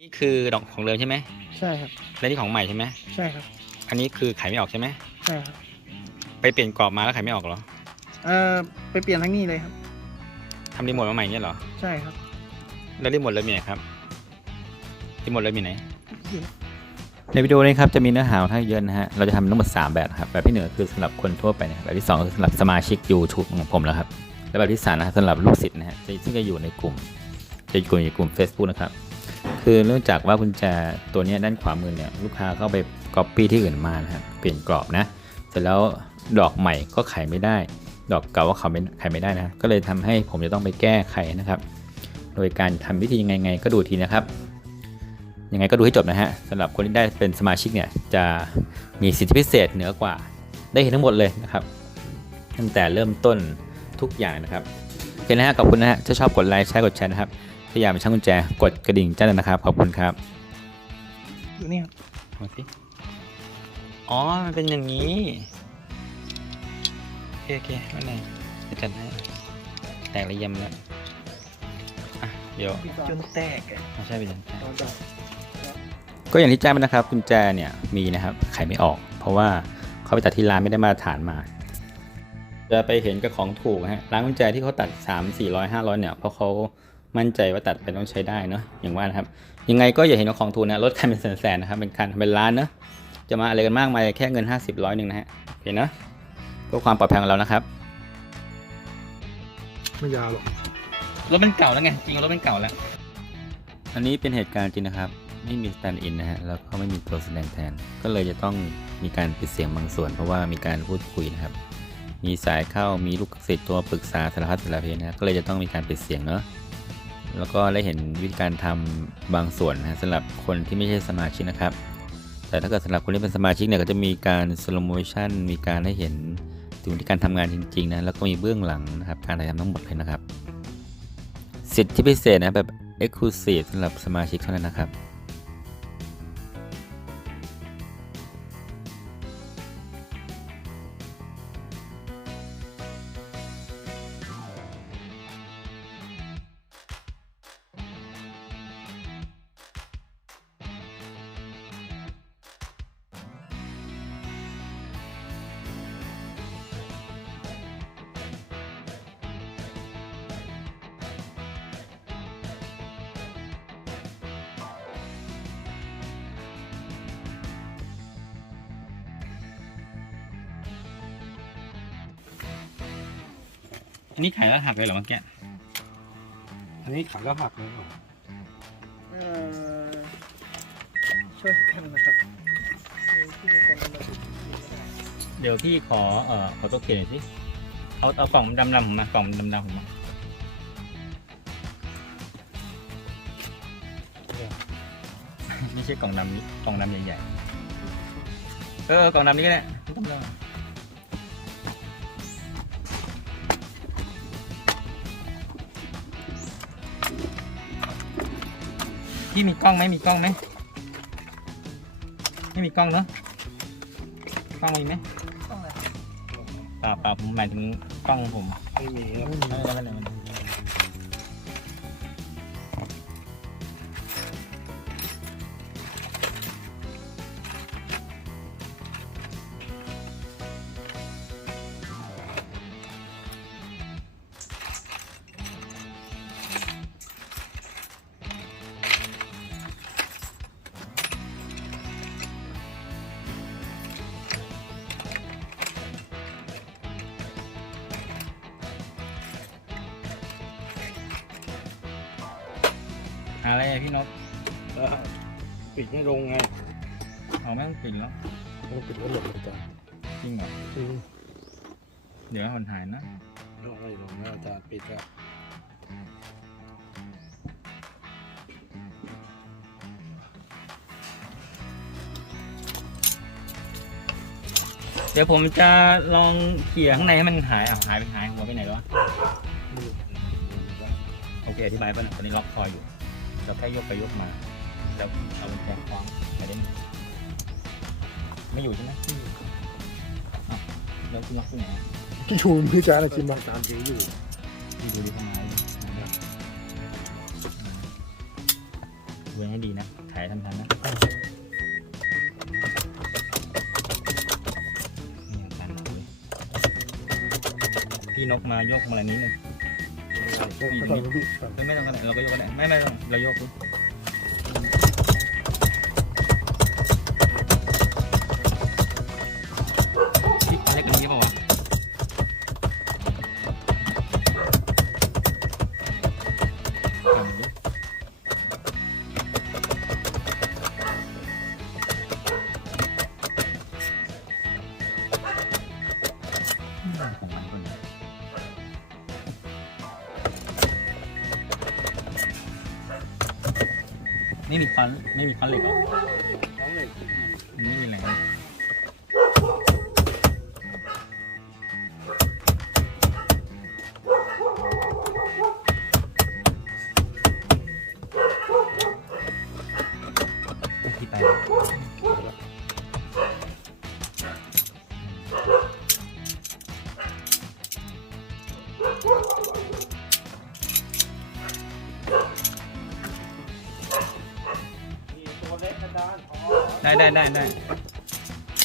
นี่คือดอกของเดิมใช่ไหมใช่ครับ และนี่ของใหม่ใช่ไหมใช่ครับอันนี้คือขายไม่ออกใช่ไหมใช่ครับไปเปลี่ยนกรอบมาแล้วขายไม่ออกเหรอเอ่อไปเปลี่ยนทั้งนี้เลยครับ ทำรีโมทมาใหม่เนี่ยเหรอใช่ครับแล้วรีโมทเริ่มมีไหนครับรีโมทเริ่มมีไหนนี่ในวิดีโอนี้ครับจะมีเนื้อหาค่อนข้างเยอะนะฮะ เราจะทำทั้งหมด 3 แบบนะครับ แบบที่หนึ่งคือสำหรับคนทั่วไปนะครับแบบที่สองคือสำหรับสมาชิก YouTube ของผมแล้วครับ และแบบที่สามนะครับสำหรับลูกศิษย์นะฮะจะซึ่งจะอยู่ในกลุ่ม จะอยู่ในกลุ่ม Facebook นะครับ คือเนื่องจากว่ากุญแจตัวนี้ด้านขวามือเนี่ยลูกค้าเข้าไป Copy ที่อื่นมานะครับเปลี่ยนกรอบนะเสร็จแล้วดอกใหม่ก็ไขไม่ได้ ดอกเก่าก็ขาไม่ขไม่ได้นะก็เลยทำให้ผมจะต้องไปแก้ไขนะครับ โดยการทำวิธียังไงไงก็ดูทีนะครับยังไงก็ดูให้จบนะฮะสำหรับคนที่ได้เป็นสมาชิกเนี่ยจะมีสิทธิพิเศษเหนือกว่า ได้เห็นทั้งหมดเลยนะครับ ตั้งแต่เริ่มต้นทุกอย่างนะครับโอเคนะฮะขอบคุณนะฮะถ้าชอบกดไลค์แชร์กดแชร์นะครับ ถ้าอยากเป็นช่างกุญแจกดกระดิ่งแจ้งเตือนนะครับ ขอบคุณครับอยู่นี่ครับมาสิอ๋อ มันเป็นอย่างนี้ โอเคโอเคไม่เป็นไรจะจัดให้แตกระเยำแล้วอะเดี๋ยวจนแตกอะไม่ใช่เป็นอย่างตอนจบก็อย่างที่แจ้งไปนะครับ กุญแจเนี่ยมีนะครับขายไม่ออก เพราะว่าเขาไปตัดที่ร้านไม่ได้มาตรฐานมาจะไปเห็นกับของถูกนะฮะร้านกุญแจที่เขาตัด 3 4 0 0 500 เนี่ยเพราะเขา มั่นใจว่าตัดเป็นต้องใช้ได้เนาะอย่างว่านะครับ ยังไงก็อย่าเห็นว่าของถูกนะรถคันเป็นแสนๆนะครับเป็นคันเป็นล้านเนาะจะมาอะไรกันมากมายแค่เงิน 50ร้อยหนึ่งนะฮะโอเคเนาะเพื่อความปลอดภัยของเรานะครับ ไม่ยาวหรอกรถเป็นเก่าแล้วไงจริงรถเป็นเก่าแล้ว อันนี้เป็นเหตุการณ์จริงนะครับ ไม่มีสแตนด์อินนะฮะแล้วก็ไม่มีตัวแสดงแทน ก็เลยจะต้องมีการปิดเสียงบางส่วน เพราะว่ามีการพูดคุยนะครับ มีสายเข้ามีลูกศิษย์ตัวปรึกษาสารพัดสารเพนะฮะก็เลยจะต้องมีการปิดเสียงเนาะ แล้วก็ได้เห็นวิธีการทำบางส่วนนะสำหรับคนที่ไม่ใช่สมาชิกนะครับ แต่ถ้าเกิดสำหรับคนที่เป็นสมาชิกเนี่ยก็จะมีการสโลโมชันมีการให้เห็นถึงวิธีการทำงานจริงๆนะแล้วก็มีเบื้องหลังนะครับการถ่ายทำทั้งหมดเลยนะครับ สิทธิพิเศษนะแบบ Exclusive สำหรับสมาชิกเท่านั้นนะครับ อันนี้ขายแล้วหักเลยเหรอเมื่อกี้อันนี้ขายแล้วหักเลยเหรอเอ่อช่วยกันนะครับที่มีคนมาดูไม่ได้เดี๋ยวพี่ขอเอ่อขอตัวเขียนหน่อยสิเอาเอากล่องดำๆผมมากล่องดำๆผมมาไม่ใช่กล่องดำนี้กล่องดำใหญ่ๆเออเออกล่องดำนี้ก็ได้ พี่มีกล้องไหมมีกล้องไหมไม่มีกล้องเนอะกล้องมีไหมต้องอะไรเปล่าเปล่าผมหมายถึงกล้องผมไม่มีครับ ไม่เป็นไรไม่เป็นไรอะไร อะพี่นกแล้วปิดไม่ลงไงเอาแม่งปิดแล้วต้องปิดแล้วหลบเลยจ้ะจริงเหรออืมเดี๋ยวมันหายนะลงไม่ลงนะอาจารย์ปิดแล้วเดี๋ยวผมจะลองเขี่ยข้างในให้มันหายอะหายไปหายหัวไปไหนแล้ววะโอเคอธิบายป่ะนะตอนนี้ล็อกคออยู่ เราแค่ยกไปยกมาแล้วเอากุญแจคล้องไปได้ไหมไม่อยู่ใช่ไหมอ้าวแล้วคุณล็อกที่ไหนอะอยู่มือจานอะไรชิมมาตามถืออยู่พี่ดูดิข้างในดิดูให้ดีนะถ่ายทันทันนะนี่ทันคุยพี่นกมายกมาอะไรนิดนึงก็ต้องดูก่อน ไม่ไม่ต้องก็ได้เราก็ยกก็ได้ไม่ไม่ต้องเรายกปุ๊บ ไม่มีควันไม่มีควันเหล็กเหรอน้องเหล็กไม่มีแรง ได้ได้ได้ได้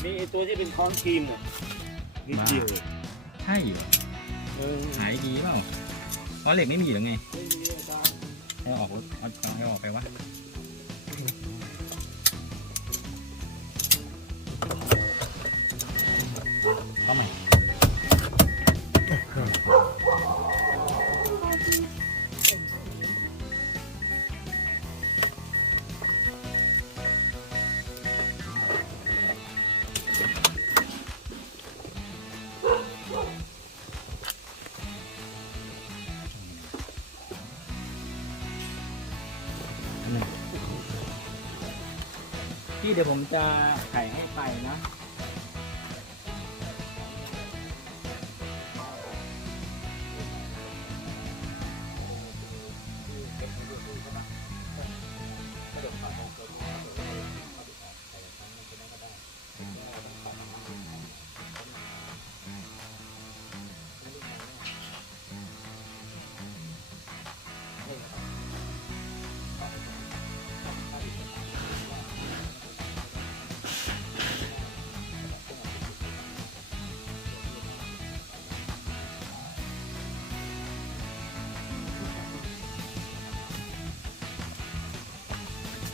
มีไอ้ตัวที่เป็นค้อนครีมอะนิดเดียวใช่เหรอเออหายดีเปล่าเพราะเหล็กไม่มีหรือไงไม่มีอาจารย์เอาออกเอาเอาเอาออกไปวะ พี่เดี๋ยวผมจะถ่าย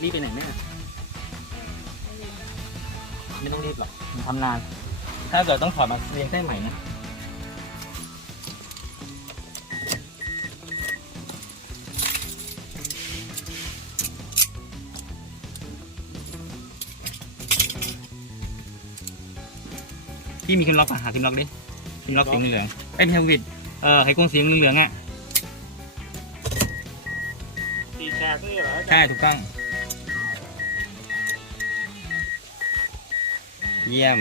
รีบไปไหนแม่ไม่ต้องรีบหรอกมันทำนาน ถ้าเกิดต้องถอดมาเรียงเส้นใหม่นะพี่มีคิมล็อกป่ะหาคิมล็อกดิคิมล็อกสีเหลืองๆเอ้ยไม่ใช่วิดเออไขควงสีเหลืองๆอะ ตีแตกนี่เหรออาจารย์ ใช่ถูกต้อง เยี่ยม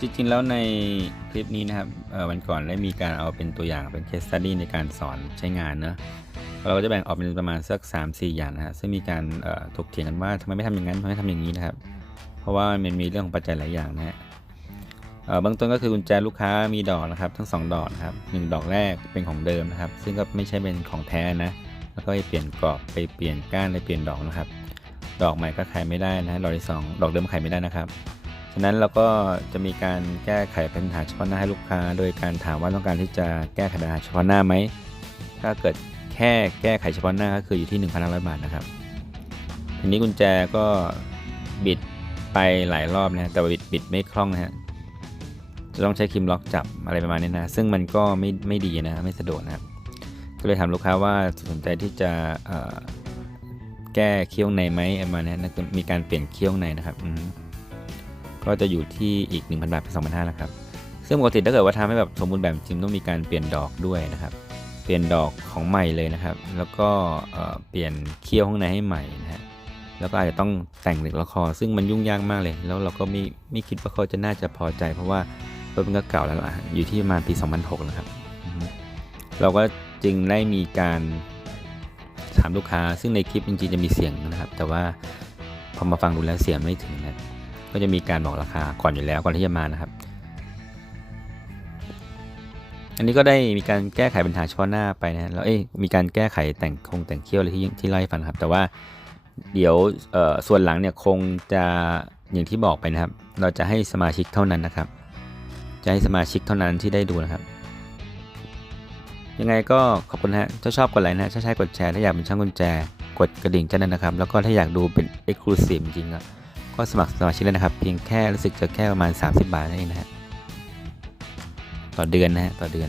จริงๆ แล้วในคลิปนี้นะครับวันก่อนได้มีการเอาเป็นตัวอย่างเป็น case study ในการสอนใช้งานเนอะ เราก็จะแบ่งออกเป็นประมาณสัก 3-4 อย่างนะฮะซึ่งมีการถกเถียงกันว่าทำไมไม่ทำอย่างนั้นทำไมไม่ทำอย่างนี้นะครับ เพราะว่ามันมีเรื่องของปัจจัยหลายอย่างนะฮะเบื้องต้นก็คือกุญแจลูกค้ามีดอกนะครับ ทั้ง 2 ดอกนะครับหนึ่งดอกแรกเป็นของเดิมนะครับ ซึ่งก็ไม่ใช่เป็นของแท้นะ แล้วก็ไปเปลี่ยนกรอบไปเปลี่ยนก้านไปเปลี่ยนดอกนะครับ ดอกใหม่ก็ขายไม่ได้นะดอกที่สองดอกเดิมขายไม่ได้นะครับฉะนั้นเราก็จะมีการแก้ไขปัญหาเฉพาะหน้าให้ลูกค้า โดยการถามว่าต้องการที่จะแก้ไขปัญหาเฉพาะหน้าไหมถ้าเกิด แค่แก้ไขเฉพาะหน้าก็คืออยู่ที่ 1,500 บาทนะครับ ทีนี้กุญแจก็บิดไปหลายรอบนะแต่บิดบิดไม่คล่องนะฮะจะต้องใช้ครีมล็อกจับอะไรประมาณนี้นะ ซึ่งมันก็ไม่ไม่ดีนะไม่สะดวกนะครับ ก็เลยถามลูกค้าว่าสนใจที่จะแก้เคี้ยวในไหมประมาณนี้นะมีการเปลี่ยนเคี้ยวในนะครับก็จะอยู่ที่อีก 1,000 บาทเป็น2,500นะครับ ซึ่งปกติถ้าเกิดว่าทำให้แบบสมบูรณ์แบบจริงต้องมีการเปลี่ยนดอกด้วยนะครับ เปลี่ยนดอกของใหม่เลยนะครับ แล้วก็เปลี่ยนเคี้ยวข้างในให้ใหม่นะฮะแล้วก็อาจจะต้องแต่งเหล็กละคอซึ่งมันยุ่งยากมากเลย แล้วเราก็ไม่ไม่คิดว่าเขาจะน่าจะพอใจ เพราะว่ารถมันก็เก่าแล้วล่ะอยู่ที่ประมาณปี 2006นะครับ เราก็จึงได้มีการทามลูกค้า ซึ่งในคลิปจริงๆจะมีเสียงนะครับ แต่ว่าพอมาฟังดูแล้วเสียงไม่ถึงนะก็จะมีการบอกราคาก่อนอยู่แล้วก่อนที่จะมานะครับ อันนี้ก็ได้มีการแก้ไขปัญหาเฉพาะหน้าไปนะแล้วเอ้ยมีการแก้ไขแต่งคงแต่งเคี่ยวอะไรที่ที่เล่ฟังครับ แต่ว่าเดี๋ยวส่วนหลังเนี่ยคงจะอย่างที่บอกไปนะครับ เราจะให้สมาชิกเท่านั้นนะครับ จะให้สมาชิกเท่านั้นที่ได้ดูนะครับ ยังไงก็ขอบคุณนะฮะถ้าชอบกดไลค์นะฮะถ้าใช่กดแชร์ถ้าอยากเป็นช่างกุญแจกดกระดิ่งแจ้งนั้นนะครับ แล้วก็ถ้าอยากดูเป็น Exclusive จริงๆก็สมัครสมาชิกเลยนะครับ เพียงแค่รู้สึกจะแค่ประมาณ 30 บาทนั่นเองนะฮะ ต่อเดือนนะฮะต่อเดือน